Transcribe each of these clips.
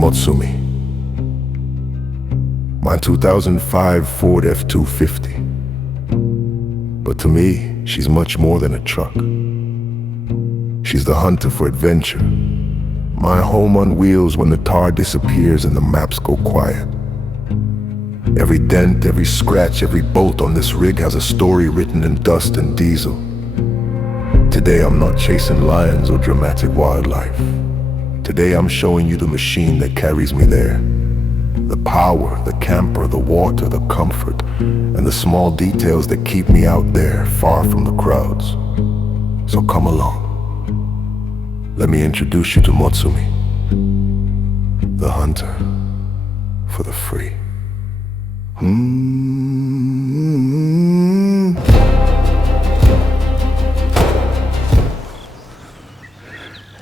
Motsumi, my 2005 Ford F-250. But to me, she's much more than a truck. She's the hunter for adventure, my home on wheels when the tar disappears and the maps go quiet. Every dent, every scratch, every bolt on this rig has a story written in dust and diesel. Today I'm not chasing lions or dramatic wildlife. Today I'm showing you the machine that carries me there. The power, the camper, the water, the comfort, and the small details that keep me out there, far from the crowds. So come along. Let me introduce you to Motsumi, the hunter for the free.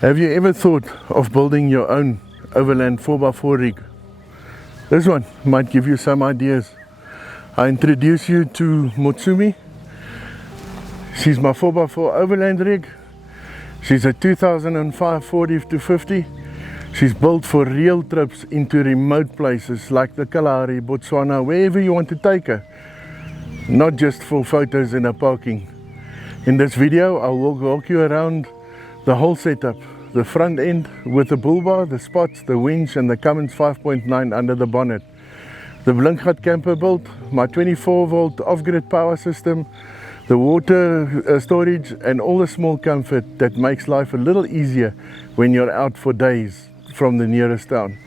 Have you ever thought of building your own overland 4x4 rig? This one might give you some ideas. I introduce you to Motsumi. She's my 4x4 overland rig. She's a 2005 Ford F-250. She's built for real trips into remote places like the Kalahari, Botswana, wherever you want to take her. Not just for photos in a parking. In this video, I will walk you around the whole setup. The front end with the bull bar, the spots, the winch and the Cummins 5.9 under the bonnet. The Blinkgat camper built, my 24 volt off-grid power system, the water storage and all the small comfort that makes life a little easier when you're out for days from the nearest town.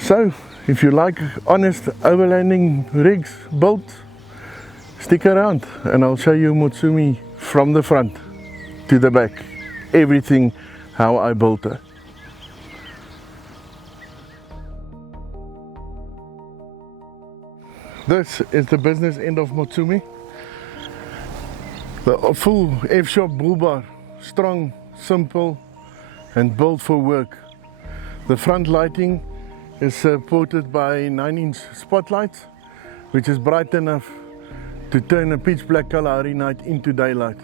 So, if you like honest overlanding rigs built, stick around and I'll show you Motsumi from the front to the back. Everything how I built her. This is the business end of Motsumi. The full F-shop bull bar, strong, simple and built for work. The front lighting is supported by 9-inch spotlights, which is bright enough to turn a pitch black Kalahari night into daylight.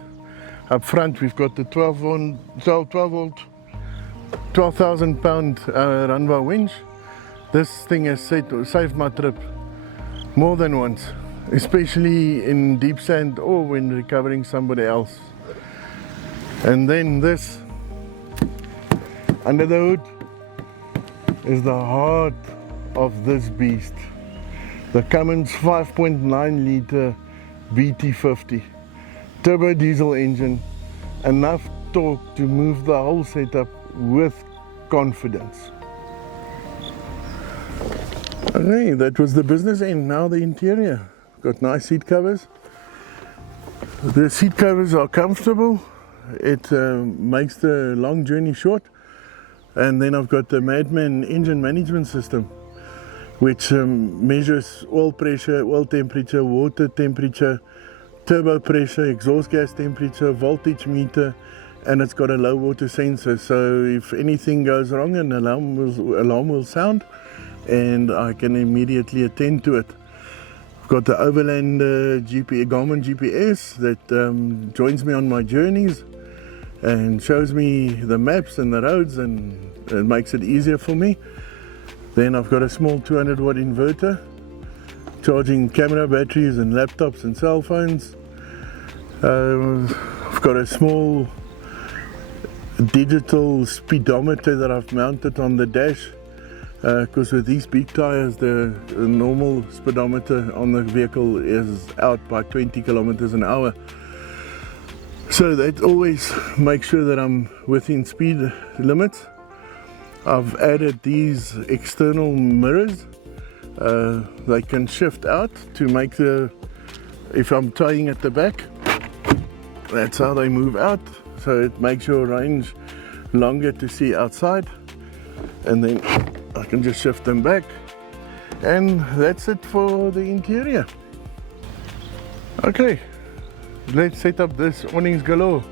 Up front we've got the 12,000 pound Ranva winch. This thing has saved my trip more than once, especially in deep sand or when recovering somebody else. And then this, under the hood, is the heart of this beast. The Cummins 5.9 litre BT50. Turbo diesel engine, enough torque to move the whole setup with confidence. Okay, that was the business end. Now the interior. Got nice seat covers. The seat covers are comfortable. It makes the long journey short. And then I've got the Madman engine management system, which measures oil pressure, oil temperature, water temperature, turbo pressure, exhaust gas temperature, voltage meter, and it's got a low water sensor. So if anything goes wrong, an alarm will sound and I can immediately attend to it. I've got the Overland Garmin GPS that joins me on my journeys and shows me the maps and the roads, and it makes it easier for me. Then I've got a small 200 watt inverter charging camera batteries and laptops and cell phones. I've got a small digital speedometer that I've mounted on the dash, because with these big tires the normal speedometer on the vehicle is out by 20 kilometers an hour. So that always makes sure that I'm within speed limits. I've added these external mirrors. They can shift out to make if I'm tying at the back, that's how they move out. So it makes your range longer to see outside. And then I can just shift them back. And that's it for the interior. Okay. Let's set up this awnings galore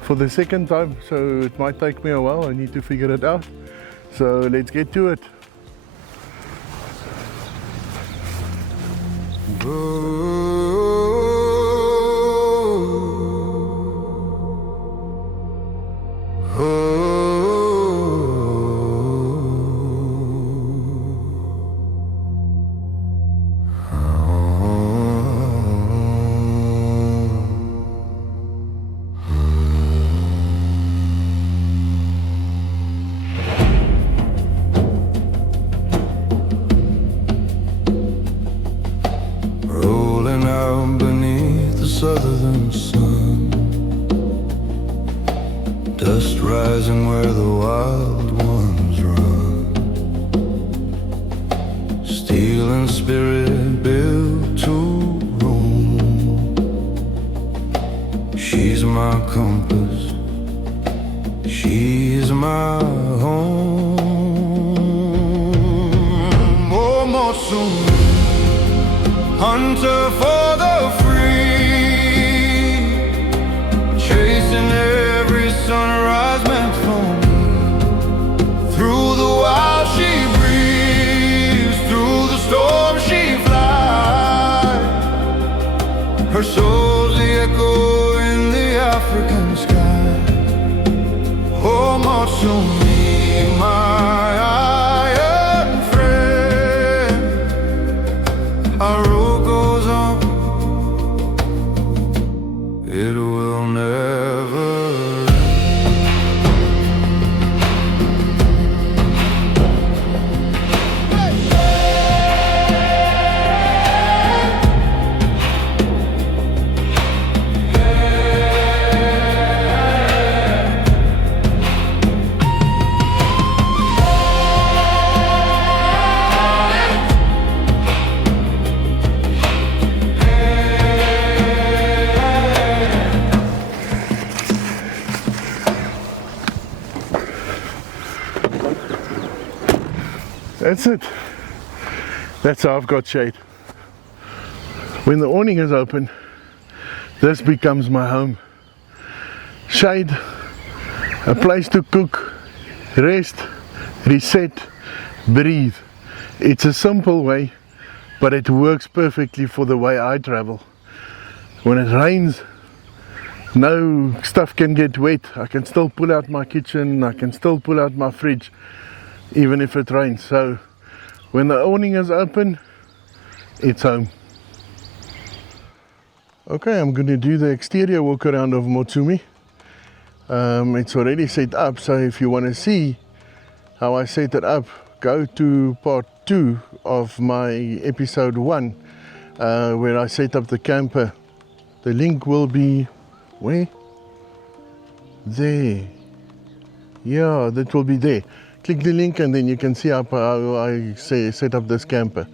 for the second time, so it might take me a while. I need to figure it out. So let's get to it. rising where the wild ones run. Steel and spirit built to roam. She's my compass, she's my home. Oh, Motsumi, hunter for the free, chasing every sunrise meant for me. Through the wild she breathes, through the storm she flies. Her soul's the echo in the African sky. Oh, Motsumi, my iron friend, our road goes on, it will never end. That's it. That's how I've got shade. When the awning is open, this becomes my home. Shade, a place to cook, rest, reset, breathe. It's a simple way, but it works perfectly for the way I travel. When it rains, no stuff can get wet. I can still pull out my kitchen, I can still pull out my fridge, even if it rains. So when the awning is open, it's home. Okay, I'm going to do the exterior walk around of Motsumi. It's already set up, so if you want to see how I set it up, go to part 2 of my episode 1, where I set up the camper. The link will be where? There. Yeah, that will be there. Click the link and then you can see how I set up this camper.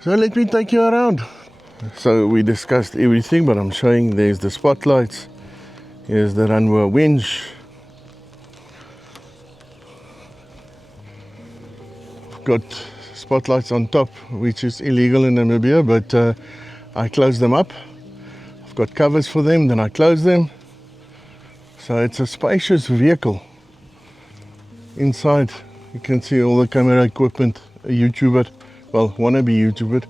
So let me take you around. So we discussed everything, but I'm showing there's the spotlights. Here's the runway winch. I've got spotlights on top, which is illegal in Namibia, but I close them up. I've got covers for them, then I close them. So it's a spacious vehicle. Inside you can see all the camera equipment, a YouTuber, well, wannabe YouTuber.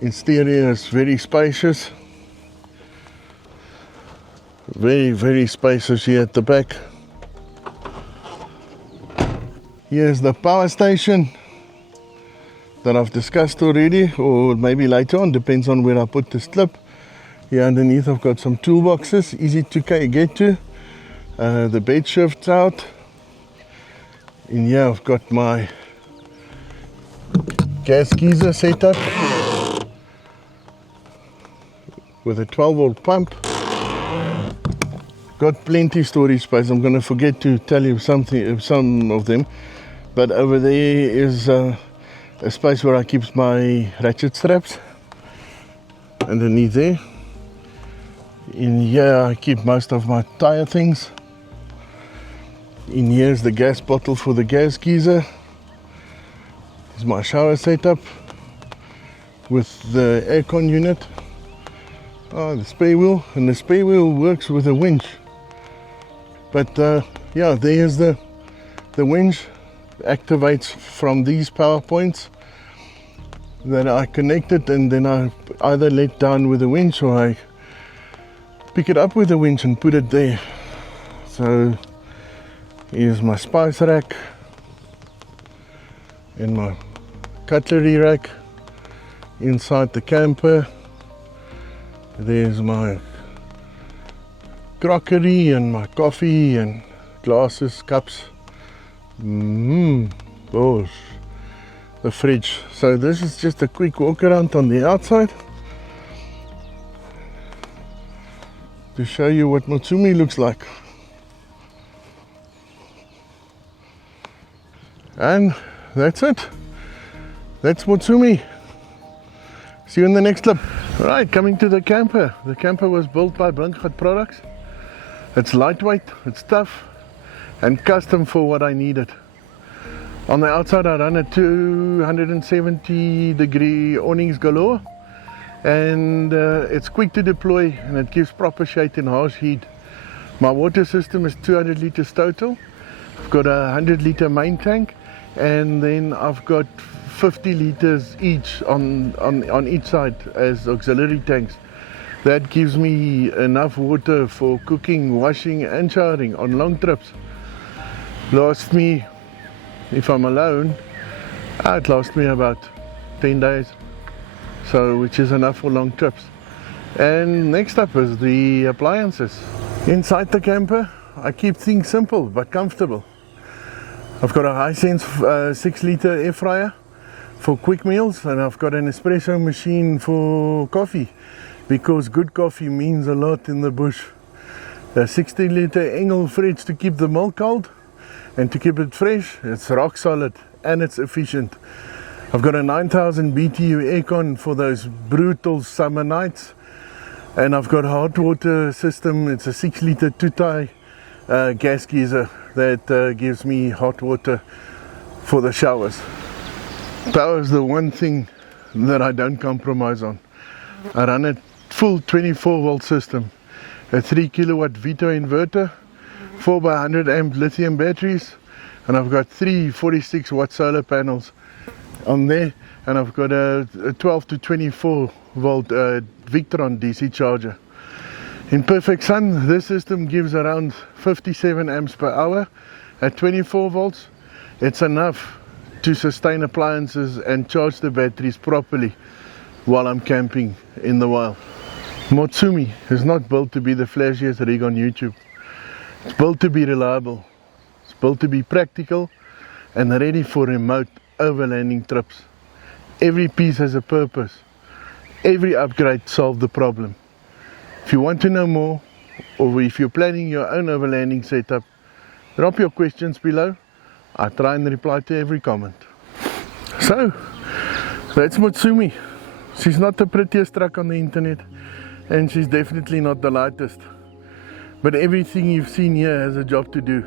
Interior is very spacious. Very, very spacious here at the back. Here's the power station that I've discussed already, or maybe later on, depends on where I put the slip. Here underneath I've got some toolboxes, easy to get to. The bed shifts out. In here I've got my gas geyser set up with a 12-volt pump. Got plenty storage space. I'm going to forget to tell you some of them, but over there is a space where I keep my ratchet straps underneath there. In here I keep most of my tire things. In here is the gas bottle for the gas geyser. Here's my shower setup with the aircon unit. Oh, the spare wheel, and the spare wheel works with a winch. But yeah, there's the winch. Activates from these power points that I connected, and then I either let down with a winch or I pick it up with a winch and put it there. So here's my spice rack and my cutlery rack inside the camper. There's my crockery and my coffee and glasses, cups. Gosh, the fridge. So this is just a quick walk around on the outside to show you what Motsumi looks like. And that's it. That's Motsumi. See you in the next clip. Alright, coming to the camper. The camper was built by Blinkgat Products. It's lightweight, it's tough, and custom for what I needed. On the outside I run a 270 degree awnings galore, and it's quick to deploy and it gives proper shade in harsh heat. My water system is 200 liters total. I've got a 100 liter main tank, and then I've got 50 liters each on each side as auxiliary tanks. That gives me enough water for cooking, washing and showering on long trips. Lasts me, if I'm alone, it lasts me about 10 days, so which is enough for long trips. And next up is the appliances. Inside the camper I keep things simple but comfortable. I've got a Hisense 6 liter air fryer for quick meals, and I've got an espresso machine for coffee, because good coffee means a lot in the bush. A 60 liter Engel fridge to keep the milk cold and to keep it fresh. It's rock solid and it's efficient. I've got a 9000 BTU aircon for those brutal summer nights, and I've got a hot water system. It's a 6 liter Tutai gas geyser that gives me hot water for the showers. Power is the one thing that I don't compromise on. I run a full 24 volt system, a 3 kilowatt Vito inverter, 4x100 amp lithium batteries, and I've got 3 46 watt solar panels on there, and I've got a 12 to 24 volt Victron DC charger. In perfect sun, this system gives around 57 amps per hour at 24 volts. It's enough to sustain appliances and charge the batteries properly while I'm camping in the wild. Motsumi is not built to be the flashiest rig on YouTube. It's built to be reliable. It's built to be practical and ready for remote overlanding trips. Every piece has a purpose. Every upgrade solved the problem. If you want to know more, or if you're planning your own overlanding setup, drop your questions below. I try and reply to every comment. So, that's Motsumi. She's not the prettiest truck on the internet, and she's definitely not the lightest. But everything you've seen here has a job to do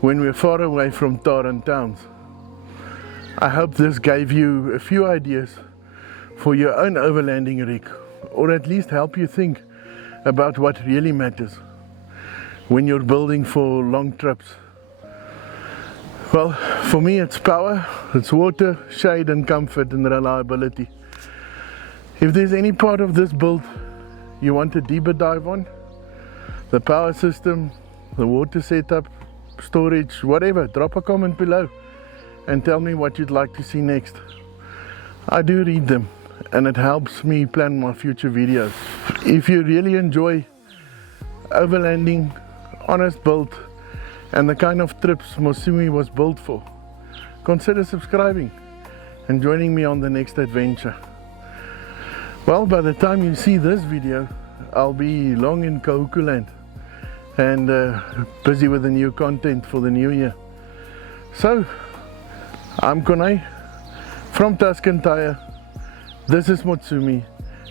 when we're far away from Taran towns. I hope this gave you a few ideas for your own overlanding rig, or at least help you think about what really matters when you're building for long trips. Well, for me it's power, it's water, shade and comfort and reliability. If there's any part of this build you want a deeper dive on, the power system, the water setup, storage, whatever, drop a comment below and tell me what you'd like to see next. I do read them and it helps me plan my future videos. If you really enjoy overlanding, honest build, and the kind of trips Motsumi was built for, consider subscribing and joining me on the next adventure. Well, by the time you see this video, I'll be long in Kahukuland and busy with the new content for the new year. So, I'm Konay from Tuscan Tire. This is Motsumi,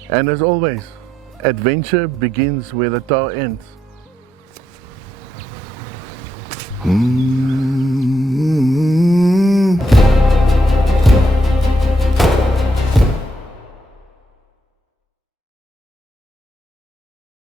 and as always, adventure begins where the tar ends.